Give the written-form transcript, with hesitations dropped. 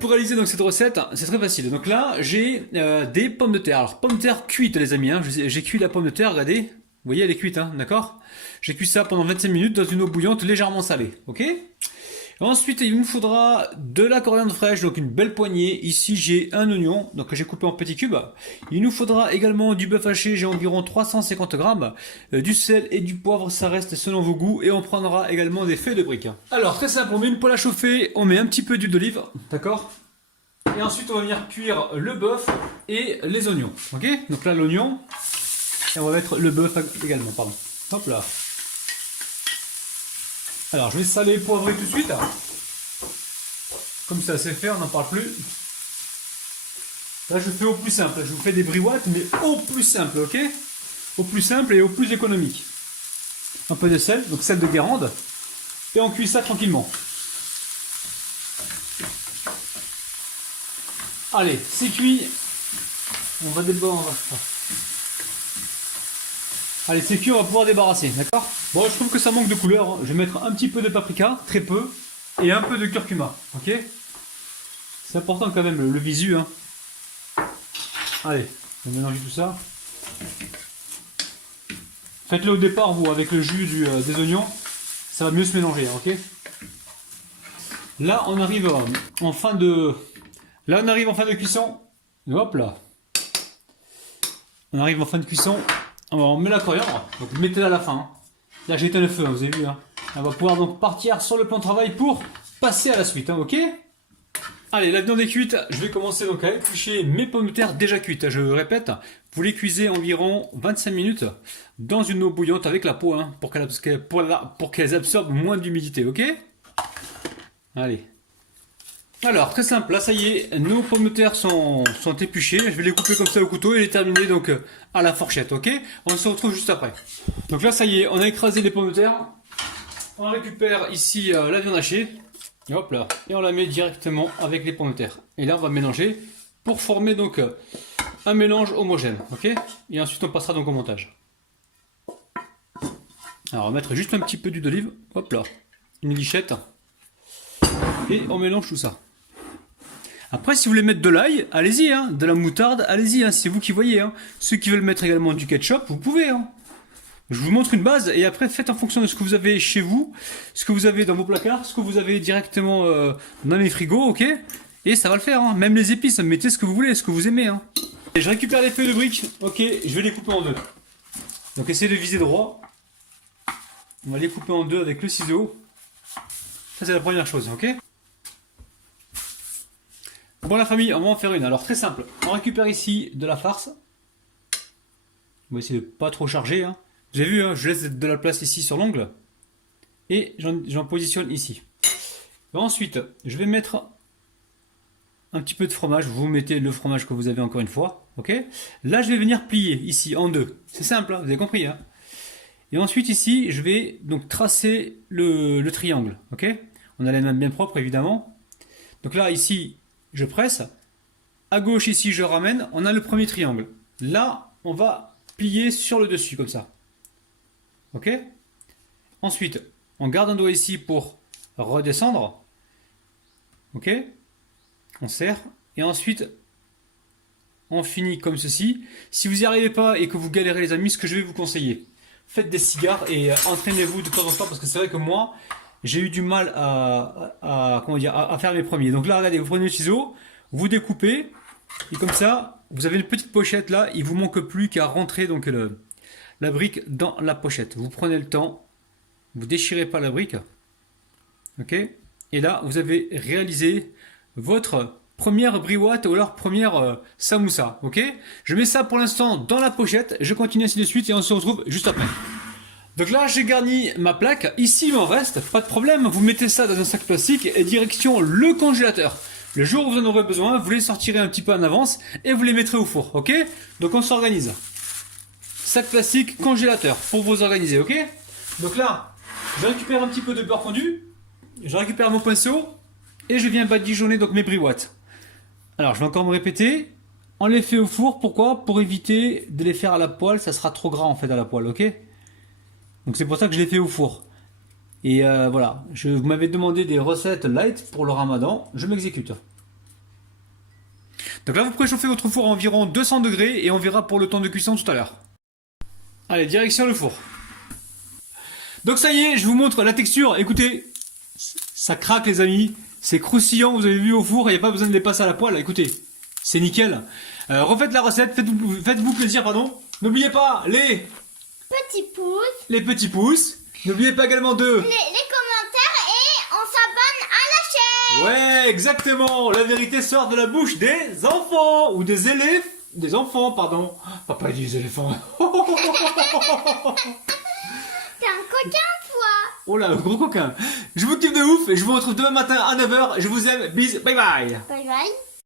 Pour réaliser donc cette recette, c'est très facile. Donc là, j'ai des pommes de terre. Alors, pommes de terre cuites, les amis. Hein. J'ai cuit la pomme de terre, regardez. Vous voyez, elle est cuite, hein, d'accord? J'ai cuit ça pendant 25 minutes dans une eau bouillante légèrement salée, ok? Ensuite, il nous faudra de la coriandre fraîche, donc une belle poignée. Ici, j'ai un oignon, donc que j'ai coupé en petits cubes. Il nous faudra également du bœuf haché, j'ai environ 350 grammes, du sel et du poivre, ça reste selon vos goûts. Et on prendra également des feuilles de briques. Alors, très simple, on met une poêle à chauffer, on met un petit peu d'huile d'olive, d'accord? Et ensuite, on va venir cuire le bœuf et les oignons, ok? Donc là, l'oignon, et on va mettre le bœuf également, pardon. Hop là. Alors, je vais saler, poivrer tout de suite. Comme ça, c'est fait, on n'en parle plus. Là, je fais au plus simple. Je vous fais des briouates, mais au plus simple, ok? Au plus simple et au plus économique. Un peu de sel, donc sel de Guérande. Et on cuit ça tranquillement. Allez, c'est cuit. On va débarrasser. Allez, c'est cuit, on va pouvoir débarrasser, d'accord? Bon, je trouve que ça manque de couleur. Hein. Je vais mettre un petit peu de paprika, très peu, et un peu de curcuma, ok? C'est important quand même, le visu. Hein. Allez, on va mélanger tout ça. Faites-le au départ, vous, avec le jus des oignons. Ça va mieux se mélanger, ok? Là, on arrive en fin de... Là, on arrive en fin de cuisson. Hop là. On arrive en fin de cuisson. On met la coriandre, donc mettez-la à la fin. Hein. Là j'ai éteint le feu, hein, vous avez vu. Hein. On va pouvoir donc partir sur le plan de travail pour passer à la suite, hein, ok? Allez, la viande est cuite, je vais commencer donc à éplucher mes pommes de terre déjà cuites. Je répète, vous les cuisez environ 25 minutes dans une eau bouillante avec la peau, hein, pour qu'elles absorbent moins d'humidité, ok? Allez. Alors, très simple, là ça y est, nos pommes de terre sont épluchées. Je vais les couper comme ça au couteau et les terminer donc à la fourchette, ok? On se retrouve juste après. Donc là ça y est, on a écrasé les pommes de terre. On récupère ici la viande hachée. Et hop là, et on la met directement avec les pommes de terre. Et là on va mélanger pour former donc un mélange homogène, ok? Et ensuite on passera donc au montage. Alors on va mettre juste un petit peu d'huile d'olive, hop là, une lichette. Et on mélange tout ça. Après, si vous voulez mettre de l'ail, allez-y, hein. De la moutarde, allez-y, hein. C'est vous qui voyez. Hein. Ceux qui veulent mettre également du ketchup, vous pouvez. Hein. Je vous montre une base et après, faites en fonction de ce que vous avez chez vous, ce que vous avez dans vos placards, ce que vous avez directement dans les frigos, ok? Et ça va le faire. Hein. Même les épices, mettez ce que vous voulez, ce que vous aimez. Hein. Et je récupère les feuilles de briques, ok? Je vais les couper en deux. Donc essayez de viser droit. On va les couper en deux avec le ciseau. Ça, c'est la première chose, ok? Bon la famille, on va en faire une. Alors très simple, on récupère ici de la farce. On va essayer de pas trop charger. Hein. Vous avez vu, hein, je laisse de la place ici sur l'ongle. Et j'en positionne ici. Et ensuite, je vais mettre un petit peu de fromage. Vous mettez le fromage que vous avez encore une fois. Ok. Là, je vais venir plier ici en deux. C'est simple, hein, vous avez compris. Hein. Et ensuite ici, je vais donc tracer le triangle. Ok. On a les mains bien propres évidemment. Donc là, ici... je presse, à gauche ici je ramène, on a le premier triangle. Là, on va plier sur le dessus comme ça. Ok? Ensuite, on garde un doigt ici pour redescendre. Ok? On serre. Et ensuite, on finit comme ceci. Si vous n'y arrivez pas et que vous galérez les amis, ce que je vais vous conseiller, faites des cigares et entraînez-vous de temps en temps parce que c'est vrai que moi, j'ai eu du mal à faire mes premiers. Donc là, regardez, vous prenez le ciseau, vous découpez, et comme ça, vous avez une petite pochette là, il vous manque plus qu'à rentrer donc la brique dans la pochette. Vous prenez le temps, vous déchirez pas la brique, ok? Et là, vous avez réalisé votre première briouate ou alors première samoussa, ok? Je mets ça pour l'instant dans la pochette, je continue ainsi de suite et on se retrouve juste après. Donc là, j'ai garni ma plaque. Ici, il m'en reste, pas de problème. Vous mettez ça dans un sac plastique et direction le congélateur. Le jour où vous en aurez besoin, vous les sortirez un petit peu en avance et vous les mettrez au four, ok? Donc on s'organise. Sac plastique, congélateur, pour vous organiser, ok? Donc là, je récupère un petit peu de beurre fondu, je récupère mon pinceau et je viens badigeonner donc mes briouates. Alors, je vais encore me répéter. On les fait au four, pourquoi? Pour éviter de les faire à la poêle, ça sera trop gras en fait à la poêle, ok? Donc c'est pour ça que je l'ai fait au four. Et voilà, vous m'avez demandé des recettes light pour le ramadan, je m'exécute. Donc là, vous préchauffez votre four à environ 200 degrés et on verra pour le temps de cuisson tout à l'heure. Allez, direction le four. Donc ça y est, je vous montre la texture. Écoutez, ça craque les amis. C'est croustillant, vous avez vu au four, il n'y a pas besoin de les passer à la poêle. Écoutez, c'est nickel. Refaites la recette, faites-vous plaisir, pardon. N'oubliez pas les petits pouces. N'oubliez pas également de... les commentaires et on s'abonne à la chaîne. Ouais, exactement. La vérité sort de la bouche des enfants. Ou des élèves. Des enfants, pardon. Papa dit des éléphants. T'es un coquin, toi. Oh là, gros coquin. Je vous kiffe de ouf et je vous retrouve demain matin à 9h. Je vous aime. Bis. Bye bye. Bye bye.